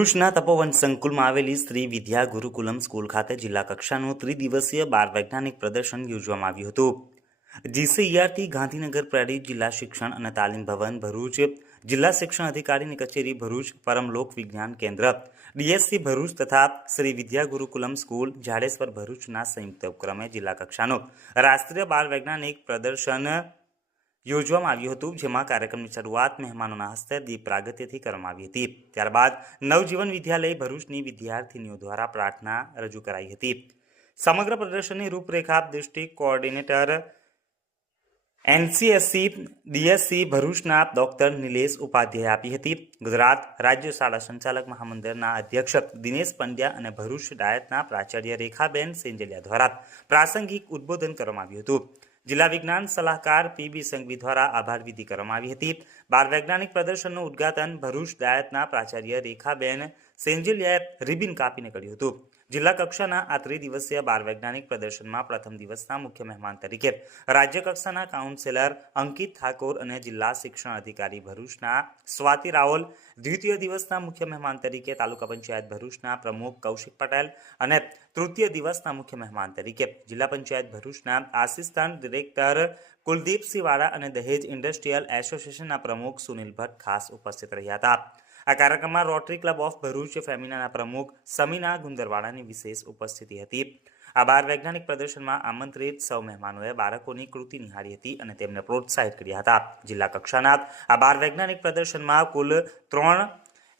ભરૂચના તપોવન સંકુલમાં આવેલી શ્રી વિદ્યા ગુરુકુલમ સ્કૂલ ખાતે જિલ્લા કક્ષાનું ત્રિદિવસીય બાળ વૈજ્ઞાનિક પ્રદર્શન યોજવામાં આવ્યું હતું। જીસીઈઆરટી ગાંધીનગર પ્રેરિત જિલ્લા શિક્ષણ અને તાલીમ ભવન ભરૂચ, જિલ્લા શિક્ષણ અધિકારીની કચેરી ભરૂચ, પરમલોક વિજ્ઞાન કેન્દ્ર ડીએસસી ભરૂચ તથા શ્રી વિદ્યા ગુરુકુલમ સ્કૂલ ઝાડેશ્વર ભરૂચના સંયુક્ત ઉપક્રમે જિલ્લા કક્ષાનું રાષ્ટ્રીય બાળ વૈજ્ઞાનિક પ્રદર્શન યોજવામાં આવ્યું હતું, જેમાં કાર્યક્રમની શરૂઆત મહેમાનોના હસ્તે દીપ પ્રાગટ્યથી કરવામાં આવી હતી। ત્યારબાદ નવજીવન વિદ્યાલય ભરૂચની વિદ્યાર્થીનીઓ દ્વારા પ્રાર્થના રજૂ કરાઈ હતી। સમગ્ર પ્રદર્શનની રૂપરેખા ડિસ્ટ્રિક્ટ કોઓર્ડિનેટર એનસીએસસી ડીએસસી ભરૂચના ડોક્ટર નિલેશ ઉપાધ્યાય આપી હતી। ગુજરાત રાજ્ય શાળા સંચાલક મહામંડળના અધ્યક્ષ દિનેશ પંડ્યા અને ભરૂચ ડાયટના પ્રાચાર્ય રેખાબેન સેંજલિયા દ્વારા પ્રાસંગિક ઉદ્બોધન કરવામાં આવ્યું હતું। જિલ્લા વિજ્ઞાન સલાહકાર પીબી સંઘવી દ્વારા આભાર વિધિ કરવામાં આવી હતી। બાળ વૈજ્ઞાનિક પ્રદર્શનનું ઉદ્ઘાટન ભરૂચ ડાયટના પ્રાચાર્ય રેખાબેન સેંજલિયાએ રિબિન કાપીને કર્યું હતું। જિલ્લા કક્ષાના આ ત્રિદિવસીય બાળ વૈજ્ઞાનિક પ્રદર્શનમાં પ્રથમ દિવસના મુખ્ય મહેમાન તરીકે રાજ્ય કક્ષાના કાઉન્સિલર અંકિત ઠાકોર અને જિલ્લા શિક્ષણ અધિકારી ભરૂચના સ્વાતિ રાઓલ, દ્વિતીય દિવસના મુખ્ય મહેમાન તરીકે તાલુકા પંચાયત ભરૂચના પ્રમુખ કૌશિક પટેલ અને તૃતીય દિવસના મુખ્ય મહેમાન તરીકે જિલ્લા પંચાયત ભરૂચના આસિસ્ટન્ટ ડિરેક્ટર કુલદીપસિંહ વાળા અને દહેજ ઇન્ડસ્ટ્રીયલ એસોસિએશનના પ્રમુખ સુનિલ ભટ્ટ ખાસ ઉપસ્થિત રહ્યા હતા। આ કાર્યક્રમમાં રોટરી ક્લબ ઓફ ભરૂચ ફેમિનાના પ્રમુખ સમીના ગુંદરવાડાની વિશેષ ઉપસ્થિતિ હતી। આ બાળ વૈજ્ઞાનિક પ્રદર્શનમાં આમંત્રિત સૌ મહેમાનોએ બાળકોની કૃતિ નિહાળી હતી અને તેમને પ્રોત્સાહિત કર્યા હતા। જિલ્લા કક્ષાના આ બાળ વૈજ્ઞાનિક પ્રદર્શનમાં કુલ 3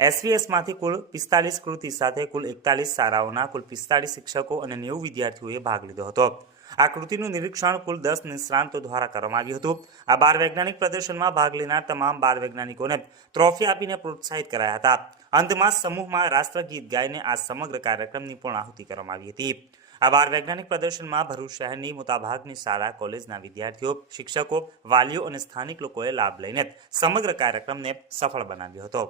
એસવીએસમાંથી કુલ 45 કૃતિ સાથે કુલ 41 શાળાઓના કુલ 45 શિક્ષકો અને 90 વિદ્યાર્થીઓએ ભાગ લીધો હતો। આ કૃતિનું નિરીક્ષણ કુલ 10 નિષ્ણાંતો દ્વારા કરવામાં આવ્યું હતું। આ બાળ વૈજ્ઞાનિક પ્રદર્શનમાં ભાગ લેનાર તમામ બાળ વૈજ્ઞાનિકોને ટ્રોફી આપીને પ્રોત્સાહિત કરાયા હતા। અંતમાં સમૂહમાં રાષ્ટ્રગીત ગાઈને આ સમગ્ર કાર્યક્રમની પૂર્ણાહુતિ કરવામાં આવી હતી। આ બાળ વૈજ્ઞાનિક પ્રદર્શનમાં ભરૂચ શહેરની મોટાભાગની શાળા કોલેજના વિદ્યાર્થીઓ, શિક્ષકો, વાલીઓ અને સ્થાનિક લોકોએ લાભ લઈને સમગ્ર કાર્યક્રમને સફળ બનાવ્યો હતો।